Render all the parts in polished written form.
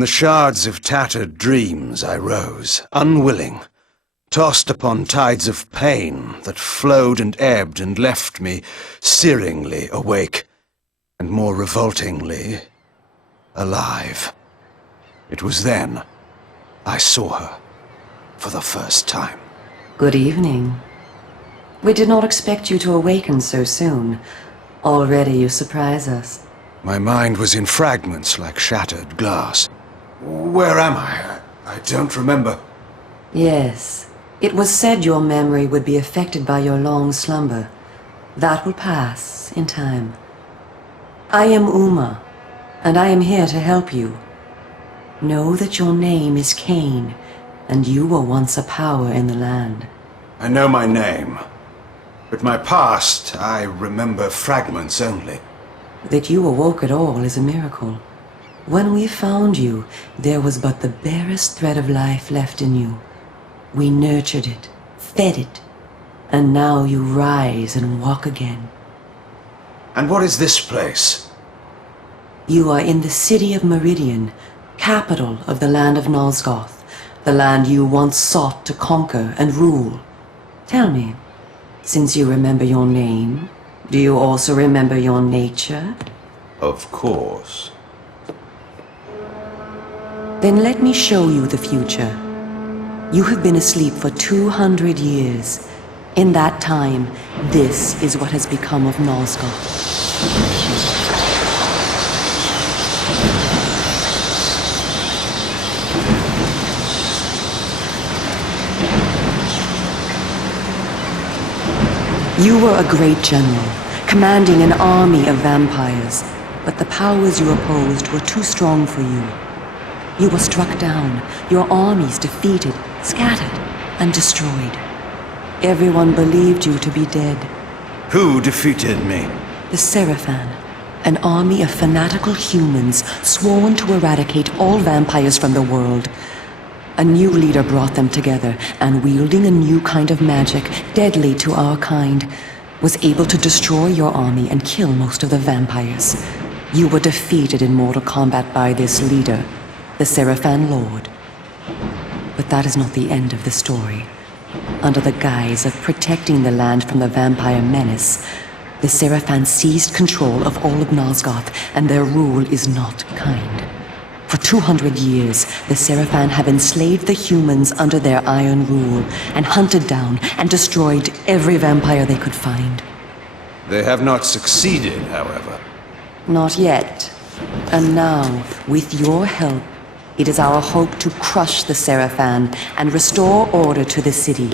From the shards of tattered dreams I rose, unwilling, tossed upon tides of pain that flowed and ebbed and left me searingly awake, and more revoltingly, alive. It was then I saw her for the first time. Good evening. We did not expect you to awaken so soon. Already you surprise us. My mind was in fragments like shattered glass. Where am I? I don't remember. Yes. It was said your memory would be affected by your long slumber. That will pass in time. I am Uma, and I am here to help you. Know that your name is Cain, and you were once a power in the land. I know my name, but my past, I remember fragments only. That you awoke at all is a miracle. When we found you, there was but the barest thread of life left in you. We nurtured it, fed it, and now you rise and walk again. And what is this place? You are in the city of Meridian, capital of the land of Nosgoth, the land you once sought to conquer and rule. Tell me, since you remember your name, do you also remember your nature? Of course. Then let me show you the future. You have been asleep for 200 years. In that time, this is what has become of Nosgoth. You were a great general, commanding an army of vampires, but the powers you opposed were too strong for you. You were struck down, your armies defeated, scattered, and destroyed. Everyone believed you to be dead. Who defeated me? The Seraphan, an army of fanatical humans sworn to eradicate all vampires from the world. A new leader brought them together, and wielding a new kind of magic, deadly to our kind, was able to destroy your army and kill most of the vampires. You were defeated in mortal combat by this leader, the Seraphan Lord. But that is not the end of the story. Under the guise of protecting the land from the vampire menace, the Seraphan seized control of all of Nosgoth, and their rule is not kind. For 200 years, the Seraphan have enslaved the humans under their iron rule, and hunted down and destroyed every vampire they could find. They have not succeeded, however. Not yet. And now, with your help, it is our hope to crush the Seraphan and restore order to the city.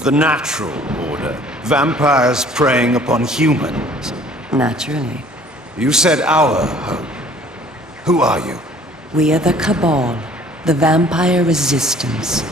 The natural order. Vampires preying upon humans. Naturally. You said our hope. Who are you? We are the Cabal, the vampire resistance.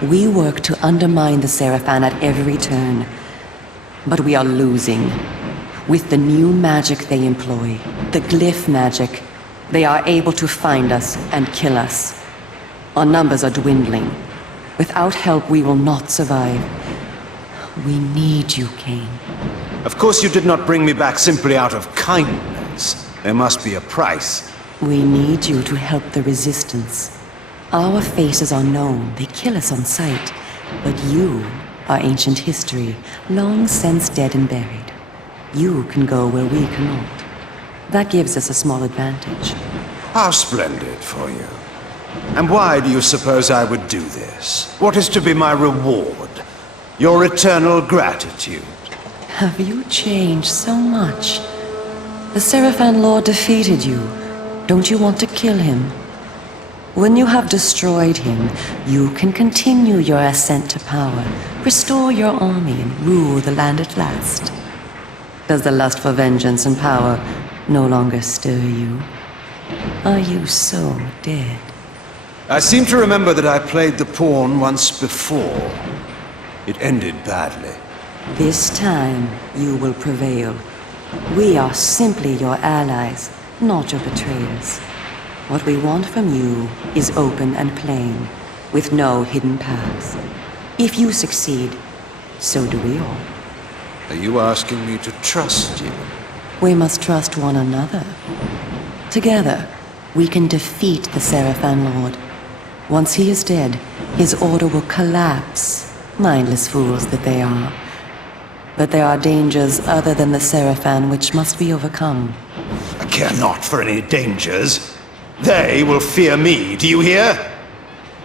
We work to undermine the Seraphan at every turn. But we are losing. With the new magic they employ, the glyph magic, they are able to find us and kill us. Our numbers are dwindling. Without help, we will not survive. We need you, Cain. Of course you did not bring me back simply out of kindness. There must be a price. We need you to help the Resistance. Our faces are known, they kill us on sight. But you are ancient history, long since dead and buried. You can go where we cannot. That gives us a small advantage. How splendid for you. And why do you suppose I would do this? What is to be my reward? Your eternal gratitude? Have you changed so much? The Seraphan Lord defeated you. Don't you want to kill him? When you have destroyed him, you can continue your ascent to power, restore your army, and rule the land at last. Does the lust for vengeance and power no longer stir you? Are you so dead? I seem to remember that I played the pawn once before. It ended badly. This time, you will prevail. We are simply your allies, not your betrayers. What we want from you is open and plain, with no hidden paths. If you succeed, so do we all. Are you asking me to trust you? We must trust one another. Together, we can defeat the Seraphan Lord. Once he is dead, his order will collapse. Mindless fools that they are. But there are dangers other than the Seraphan which must be overcome. I care not for any dangers. They will fear me, do you hear?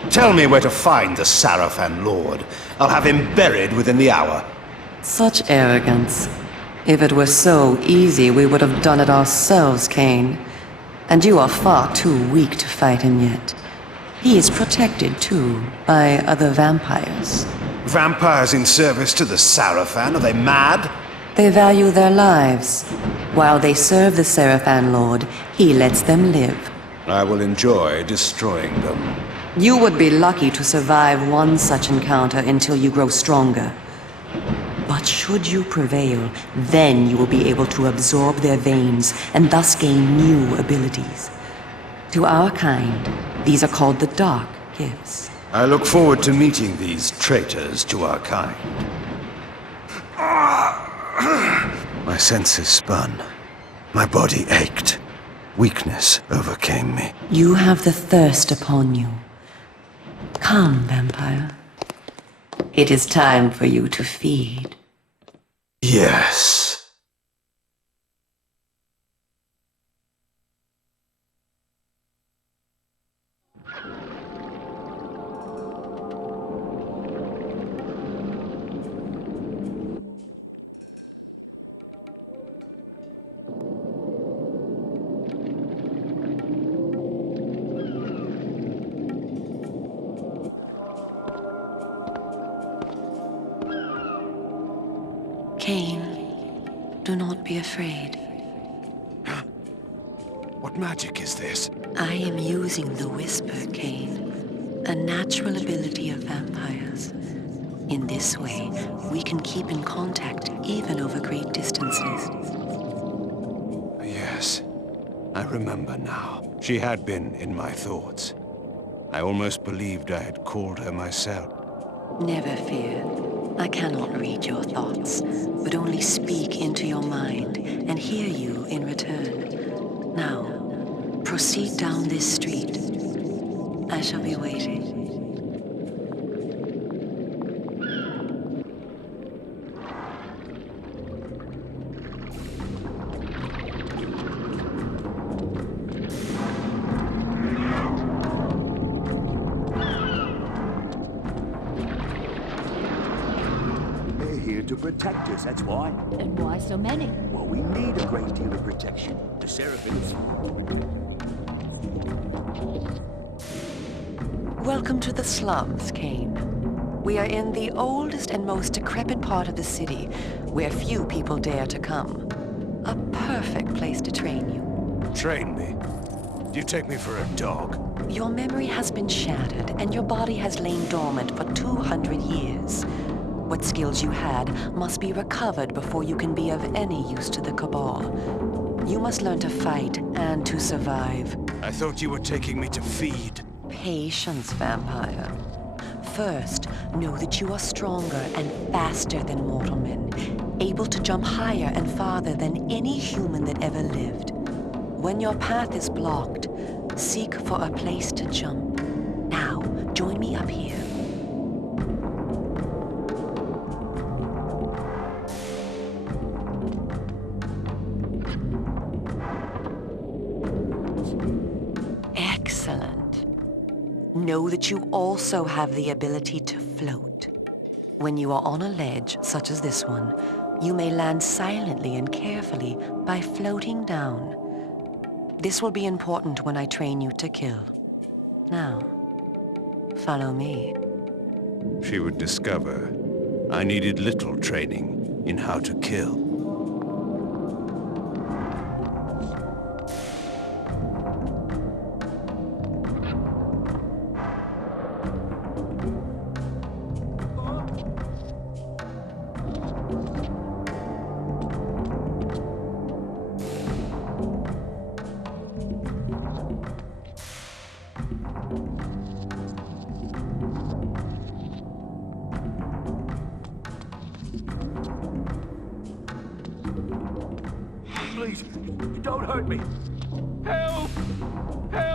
Tell me where to find the Seraphan Lord. I'll have him buried within the hour. Such arrogance. If it were so easy, we would have done it ourselves, Cain. And you are far too weak to fight him yet. He is protected, too, by other vampires. Vampires in service to the Seraphan? Are they mad? They value their lives. While they serve the Seraphan Lord, he lets them live. I will enjoy destroying them. You would be lucky to survive one such encounter until you grow stronger. But should you prevail, then you will be able to absorb their veins and thus gain new abilities. To our kind, these are called the Dark Gifts. I look forward to meeting these traitors to our kind. My senses spun. My body ached. Weakness overcame me. You have the thirst upon you. Come, vampire. It is time for you to feed. Yes. Cain, do not be afraid. What magic is this? I am using the Whisper, Cain, a natural ability of vampires. In this way, we can keep in contact even over great distances. Yes, I remember now. She had been in my thoughts. I almost believed I had called her myself. Never fear. I cannot read your thoughts, but only speak into your mind and hear you in return. Now, proceed down this street. I shall be waiting. To protect us, that's why. And why so many? Well, we need a great deal of protection. The Seraphins. Welcome to the slums, Cain. We are in the oldest and most decrepit part of the city, where few people dare to come. A perfect place to train you. Train me? Do you take me for a dog? Your memory has been shattered, and your body has lain dormant for 200 years. What skills you had must be recovered before you can be of any use to the Cabal. You must learn to fight and to survive. I thought you were taking me to feed. Patience, vampire. First, know that you are stronger and faster than mortal men, able to jump higher and farther than any human that ever lived. When your path is blocked, seek for a place to jump. Now, join me up here. Excellent. Know that you also have the ability to float. When you are on a ledge, such as this one, you may land silently and carefully by floating down. This will be important when I train you to kill. Now, follow me. She would discover I needed little training in how to kill. Please, don't hurt me. Help! Help!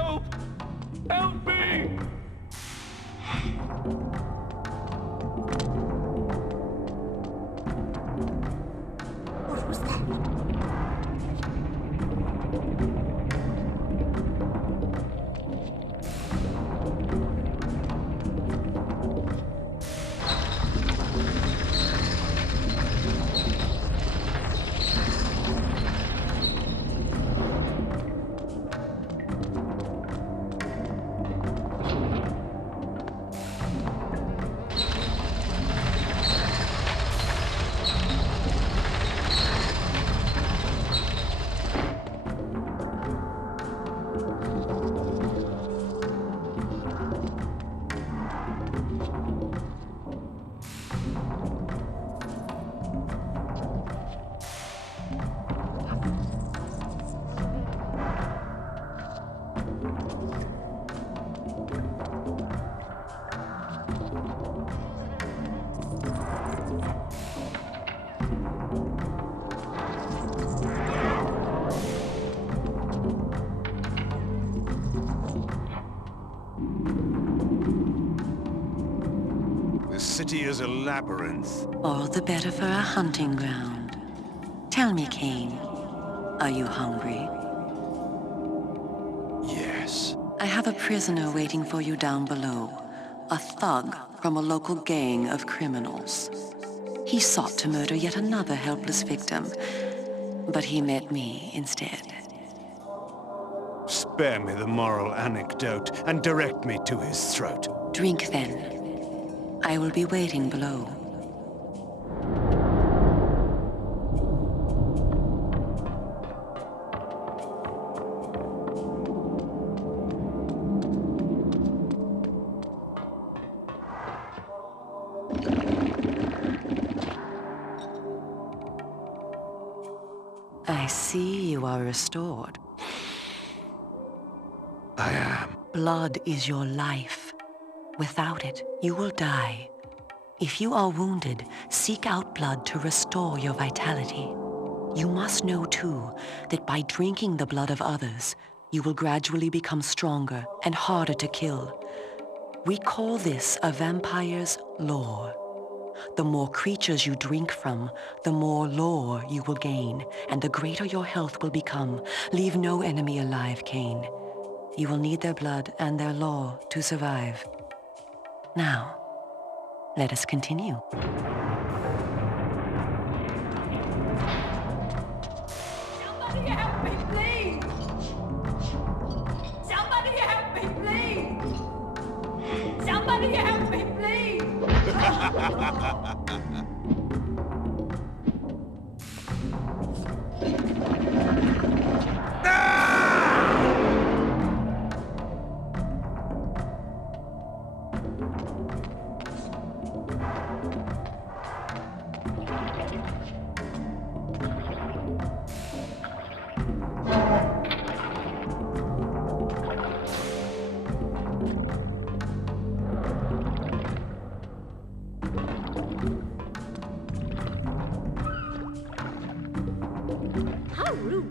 The city is a labyrinth. All the better for a hunting ground. Tell me, Kane, are you hungry? Yes. I have a prisoner waiting for you down below. A thug from a local gang of criminals. He sought to murder yet another helpless victim, but he met me instead. Spare me the moral anecdote and direct me to his throat. Drink then. I will be waiting below. I see you are restored. I am. Blood is your life. Without it, you will die. If you are wounded, seek out blood to restore your vitality. You must know, too, that by drinking the blood of others, you will gradually become stronger and harder to kill. We call this a vampire's lore. The more creatures you drink from, the more lore you will gain, and the greater your health will become. Leave no enemy alive, Kane. You will need their blood and their lore to survive. Now, let us continue. Somebody help me, please! Somebody help me, please! Somebody help me, please! How rude!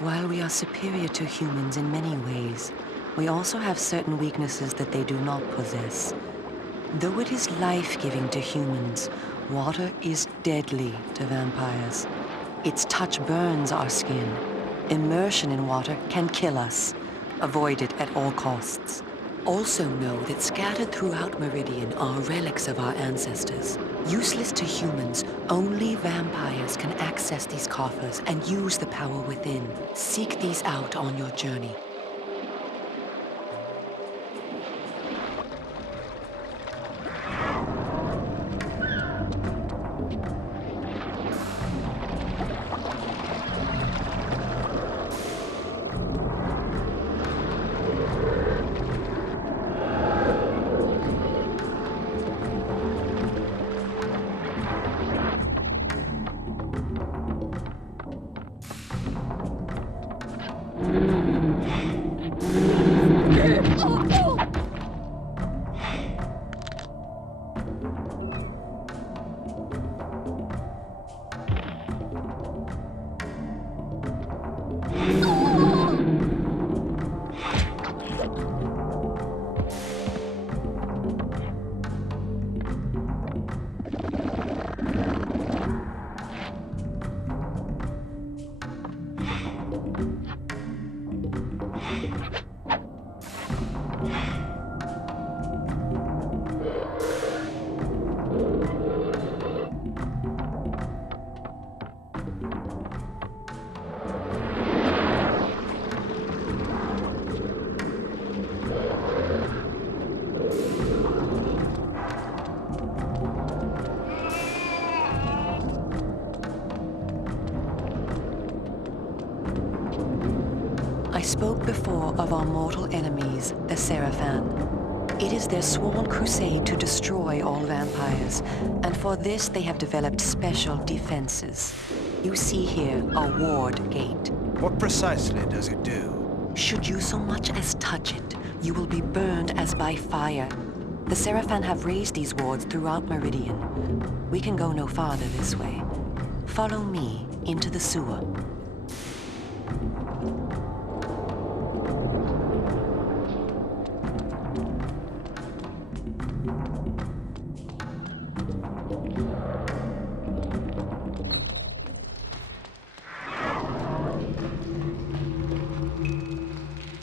While we are superior to humans in many ways, we also have certain weaknesses that they do not possess. Though it is life-giving to humans, water is deadly to vampires. Its touch burns our skin. Immersion in water can kill us. Avoid it at all costs. Also know that scattered throughout Meridian are relics of our ancestors. Useless to humans, only vampires can access these coffers and use the power within. Seek these out on your journey. spoke before of our mortal enemies, the Seraphan. It is their sworn crusade to destroy all vampires, and for this they have developed special defenses. You see here a ward gate. What precisely does it do? Should you so much as touch it, you will be burned as by fire. The Seraphan have raised these wards throughout Meridian. We can go no farther this way. Follow me into the sewer.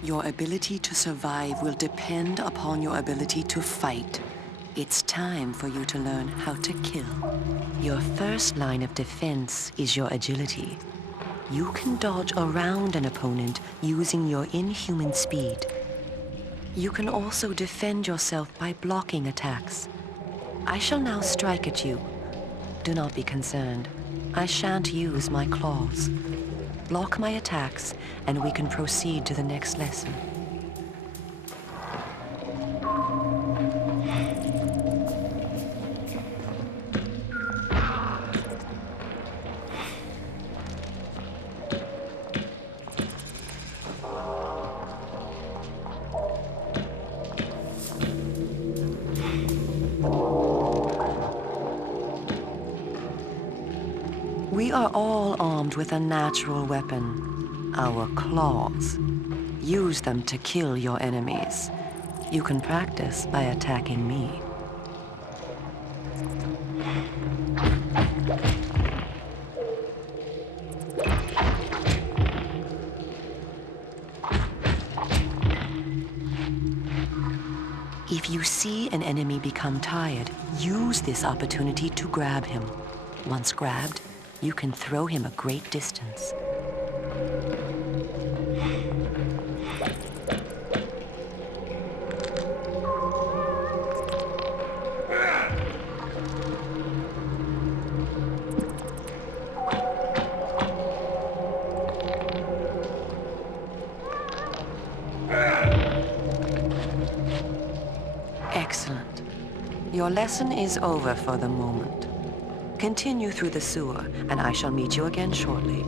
Your ability to survive will depend upon your ability to fight. It's time for you to learn how to kill. Your first line of defense is your agility. You can dodge around an opponent using your inhuman speed. You can also defend yourself by blocking attacks. I shall now strike at you. Do not be concerned. I shan't use my claws. Block my attacks, and we can proceed to the next lesson. We are all armed with a natural weapon, our claws. Use them to kill your enemies. You can practice by attacking me. If you see an enemy become tired, use this opportunity to grab him. Once grabbed, you can throw him a great distance. Excellent. Your lesson is over for the moment. Continue through the sewer, and I shall meet you again shortly.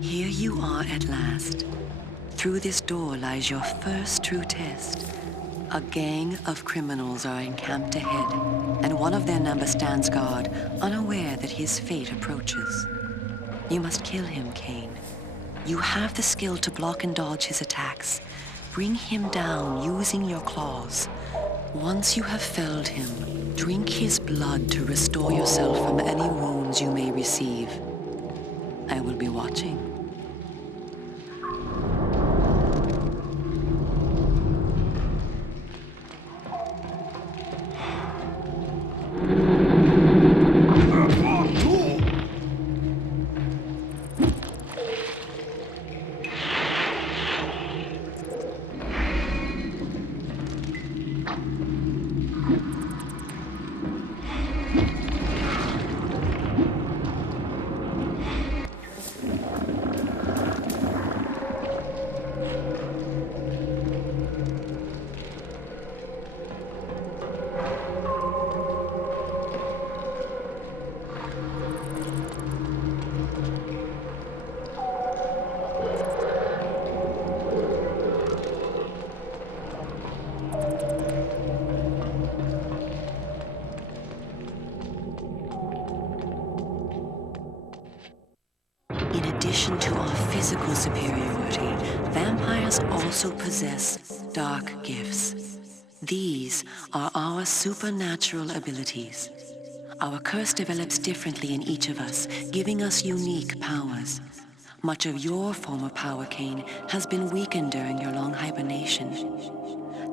Here you are at last. Through this door lies your first true test. A gang of criminals are encamped ahead, and one of their number stands guard, unaware that his fate approaches. You must kill him, Cain. You have the skill to block and dodge his attacks. Bring him down using your claws. Once you have felled him, drink his blood to restore yourself from any wounds you may receive. I will be watching. addition to our physical superiority, vampires also possess dark gifts. These are our supernatural abilities. Our curse develops differently in each of us, giving us unique powers. Much of your former power, Kane, has been weakened during your long hibernation.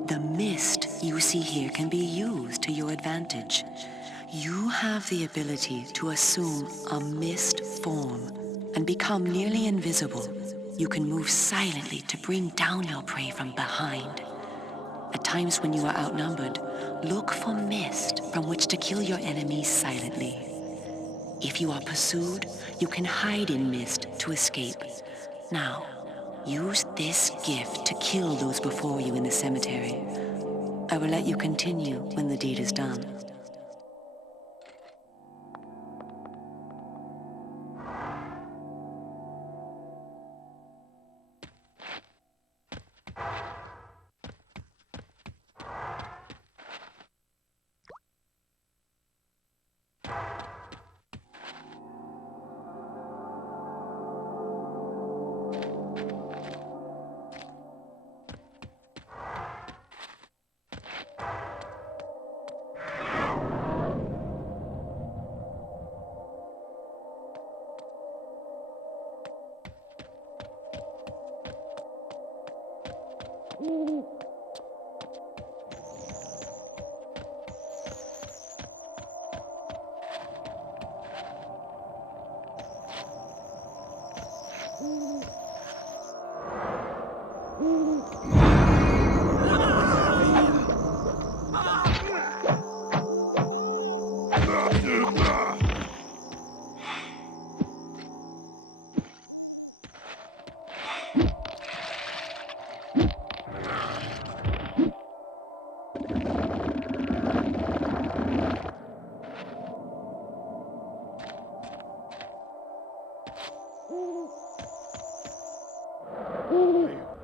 The mist you see here can be used to your advantage. You have the ability to assume a mist form and become nearly invisible. You can move silently to bring down your prey from behind. At times when you are outnumbered, look for mist from which to kill your enemies silently. If you are pursued, you can hide in mist to escape. Now, use this gift to kill those before you in the cemetery. I will let you continue when the deed is done.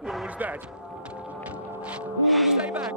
What was that? Stay back!